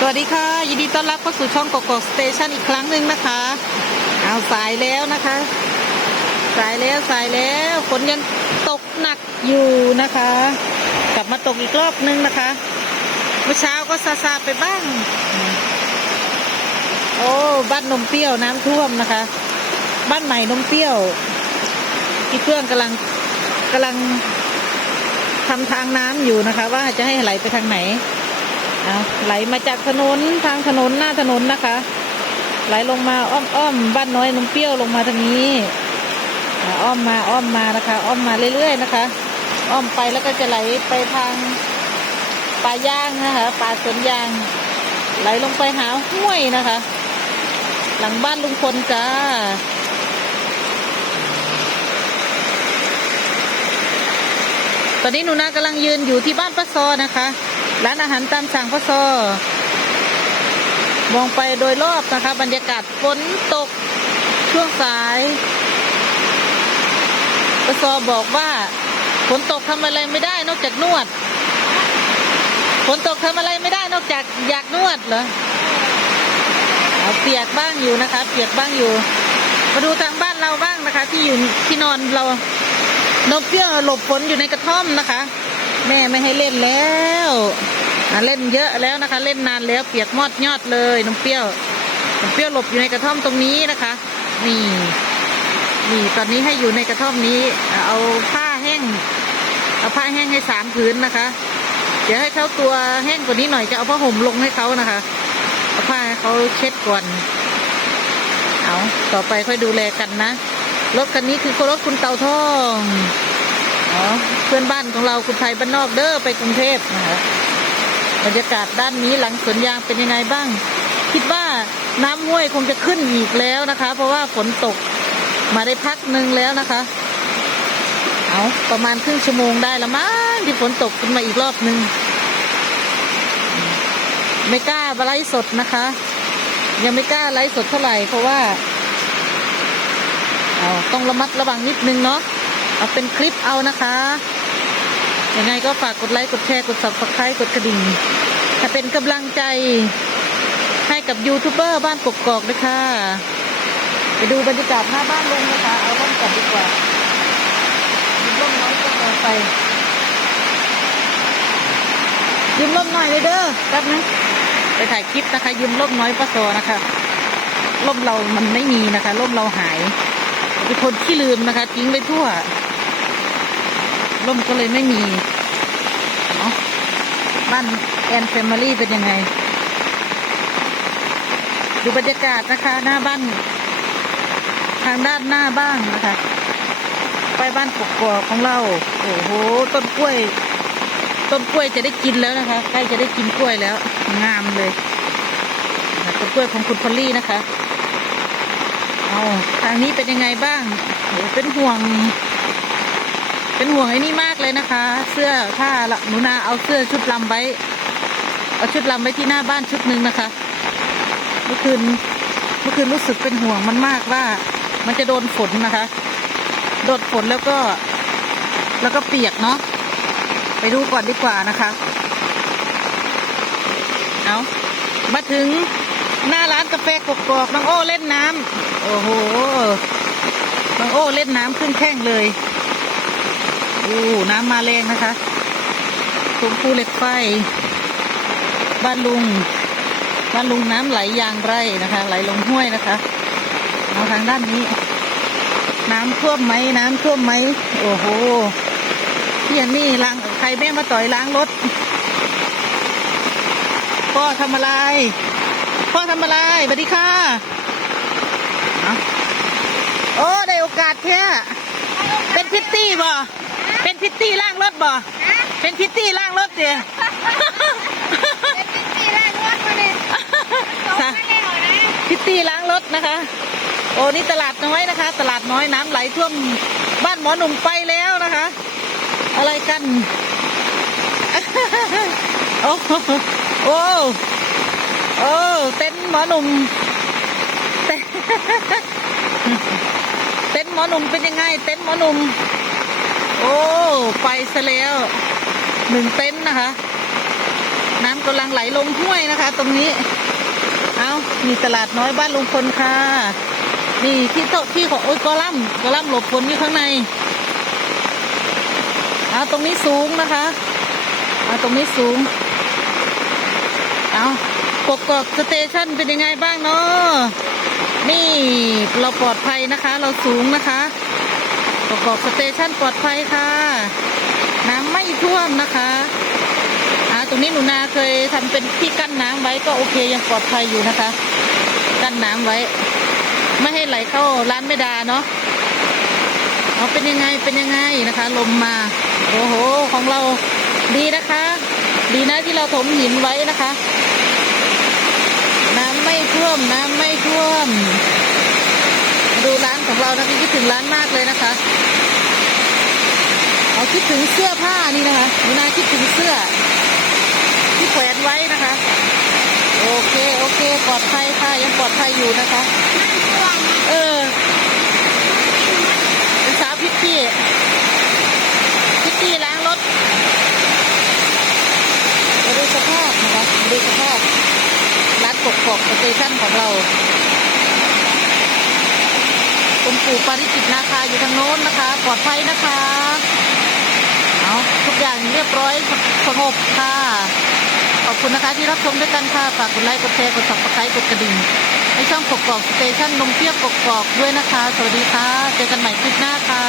สวัสดีค่ะ ยินดีต้อนรับเข้าสู่ช่องกกอกสเตชันอีกครั้งหนึ่งนะคะ เอาสายแล้วนะคะ สายแล้วสายแล้วฝนยังตกหนักอยู่นะคะ กลับมาตกอีกรอบนึงนะคะเมื่อเช้าก็ซาซาไปบ้าง โอ้บ้านนมเปรี้ยวน้ำท่วมนะคะ บ้านใหม่นมเปรี้ยวที่เพื่อนกำลังกำลังทำทางน้ำอยู่นะคะ ว่าจะให้ไหลไปทางไหน เอาไหลมาจากถนนทางถนนหน้าถนนนะคะ ไหลลงมาอ้อมอ้อมบ้านน้อยนมเปรี้ยวลงมาทางนี้อ้อมมาอ้อมมานะคะ อ้อมมาเรื่อยๆนะคะ อ้อมไปแล้วก็จะไหลไปทางป่าย่างนะคะป่าสวนยาง ไหลลงไปหาห้วยนะคะ หลังบ้านลุงพลจ้าตอนนี้หนูนากำลังยืนอยู่ที่บ้านป้าซอนะคะ ร้านอาหารตามสั่งป้าซอมองไปโดยรอบนะคะ บรรยากาศฝนตกช่วงสายป้าซอบอกว่าฝนตกทำอะไรไม่ได้นอกจากนวดฝนตกทำอะไรไม่ได้นอกจากอยากนวดเหรอเปียกบ้างอยู่นะคะ เปียกบ้างอยู่ มาดูทางบ้านเราบ้างนะคะ ที่อยู่ที่นอนเรานกเปรี้ยวหลบฝนอยู่ในกระท่อมนะคะ แม่ไม่ให้เล่นแล้วเล่นเยอะแล้วนะคะ เล่นนานแล้วเปียกมอดยอดเลยนมเปรี้ยวนมเปรี้ยวหลบอยู่ในกระท่อมตรงนี้นะคะ นี่นี่ตอนนี้ให้อยู่ในกระท่อมนี้ เอาผ้าแห้ง เอาผ้าแห้งให้สามผืนนะคะ เดี๋ยวให้เขาตัวแห้งกว่านี้หน่อยจะเอาผ้าห่มลงให้เขานะคะเอาผ้าให้เขาเช็ดก่อนเอาต่อไปค่อยดูแลกันนะรถคันนี้คือรถคุณเตาทอง เพื่อนบ้านของเราคุณไทยบ้านนอกเด้อไปกรุงเทพนะคะบรรยากาศด้านนี้หลังสวนยางเป็นยังไงบ้าง คิดว่าน้ำห้วยคงจะขึ้นอีกแล้วนะคะ เพราะว่าฝนตกมาได้พักหนึ่งแล้วนะคะ เอาประมาณครึ่งชั่วโมงได้ละมั้งที่ฝนตกขึ้นมาอีกรอบหนึ่งไม่กล้าไลฟ์สดนะคะ ยังไม่กล้าไลฟ์สดเท่าไหร่เพราะว่า เอาต้องระมัดระวังนิดนึงเนาะ เอาเป็นคลิปเอานะคะยังไงก็ฝากกดไลค์กดแชร์กด subscribe กดกระดิ่งถ้าเป็นกำลังใจให้กับยูทูบเบอร์บ้านกกอกด้วยค่ะไปดูบรรยากาศหน้าบ้านลุงนะคะ เอาร่มก่อนดีกว่ายืมร่มน้อยก็พอไปยืมร่มหน่อยเลยเด้อแป๊บนึงไปถ่ายคลิปนะคะ ยืมร่มน้อยป้าโซนะคะร่มเรามันไม่มีนะคะร่มเราหายเป็นคนขี้ลืมนะคะทิ้งไปทั่ว ร่มก็เลยไม่มีเนาะบ้านแอนแฟมิลี่เป็นยังไง ดูบรรยากาศนะคะ หน้าบ้าน ทางด้านหน้าบ้างนะคะ ไปบ้านกกอกของเรา โอ้โห ต้นกล้วย ต้นกล้วยจะได้กินแล้วนะคะ ใกล้จะได้กินกล้วยแล้ว งามเลยต้นกล้วยของคุณพอลลี่นะคะ เอาทางนี้เป็นยังไงบ้างโหเป็นห่วง เป็นห่วงไอ้นี่มากเลยนะคะ เสื้อผ้าละหนูนาเอาเสื้อชุดลำไว้เอาชุดลำไว้ที่หน้าบ้านชุดหนึ่งนะคะ เมื่อคืนเมื่อคืนรู้สึกเป็นห่วงมันมากว่า มันจะโดนฝนนะคะ โดนฝนแล้วก็ แล้วก็เปียกเนาะไปดูก่อนดีกว่านะคะ เอามาถึงหน้าร้านกาแฟกกอกน้องโอ้เล่นน้ำโอ้โหน้องโอ้เล่นน้ำขึ้นแข้งเลย อ้น้ำมาแรงนะคะตรงภูเหล็กไฟ บ้านลุง บ้านลุงน้ำไหลยางไรนะคะ ไหลลงห้วยนะคะเอาทางด้านนี้ น้ำท่วมไหมน้ำท่วมไหมโอ้โหพี่อันนี่ล้างใครแม่มาต่อยล้างรถพ่อทำอะไร พ่อทำอะไรสวัสดีค่ะโอ้ได้โอกาสแค่เป็นพิตตี้บ่ เป็นพิตตี้ล่างรถบ่เป็นพิตตี้ล่างรถเดียพิตตี้ล้างรถนะคะ โอ้นี่ตลาดน้อยนะคะ ตลาดน้อยน้ำไหลท่วมบ้านหมอหนุ่มไปแล้วนะคะ อะไรกัน โอ้โอ้โอ้เต็นท์หมอหนุ่มเต็นท์เต็นท์หมอหนุ่มเป็นยังไง เต็นท์หมอหนุ่ม โอ้ไปซะแล้วหนึ่งเต็นท์นะคะ น้ำกำลังไหลลงห้วยนะคะ ตรงนี้ เอามีตลาดน้อยบ้านลุงพลค่ะ นี่ที่โต๊ะที่ของโอ้ยกอลัมกอลัมหลบฝนอยู่ข้างในเอาตรงนี้สูงนะคะเอาตรงนี้สูงเอากกอกสเตชันเป็นยังไงบ้างเนาะนี่เราปลอดภัยนะคะ เราสูงนะคะ กกอกสเตชันปลอดภัยค่ะ น้ำไม่ท่วมนะคะอ่าตรงนี้หนูนาเคยทำเป็นที่กั้นน้ำไว้ก็โอเคยังปลอดภัยอยู่นะคะ กั้นน้ำไว้ ไม่ให้ไหลเข้าร้านไม่ดาเนาะเอาเป็นยังไงเป็นยังไงนะคะ ลมมาโอ้โหของเราดีนะคะ ดีนะที่เราถมหินไว้นะคะ น้ำไม่ท่วมน้ำไม่ท่วม ของเรานะพี่คิดถึงร้านมากเลยนะคะเอาคิดถึงเสื้อผ้านี่นะคะหนูนาคิดถึงเสื้อ ที่แขวนไว้นะคะ โอเคโอเคปลอดภัยค่ะยังปลอดภัยอยู่นะคะ เออเป็นสาวพิตตี้พิตตี้ล้างรถมาดูสภาพนะคะมาดูสภาพร้านกกอกสเตชันของเรา คุณปู่ปาริจิตนาคาอยู่ทางโน้นนะคะ ปลอดภัยนะคะเอาทุกอย่างเรียบร้อยสงบค่ะ ขอบคุณนะคะที่รับชมด้วยกันค่ะ ฝากกดไลค์กดแชร์กดสับสไครต์กดกระดิ่งให้ช่องกกอกสเตชันนมเทียบกกอกด้วยนะคะ สวัสดีค่ะ เจอกันใหม่คลิปหน้าค่ะ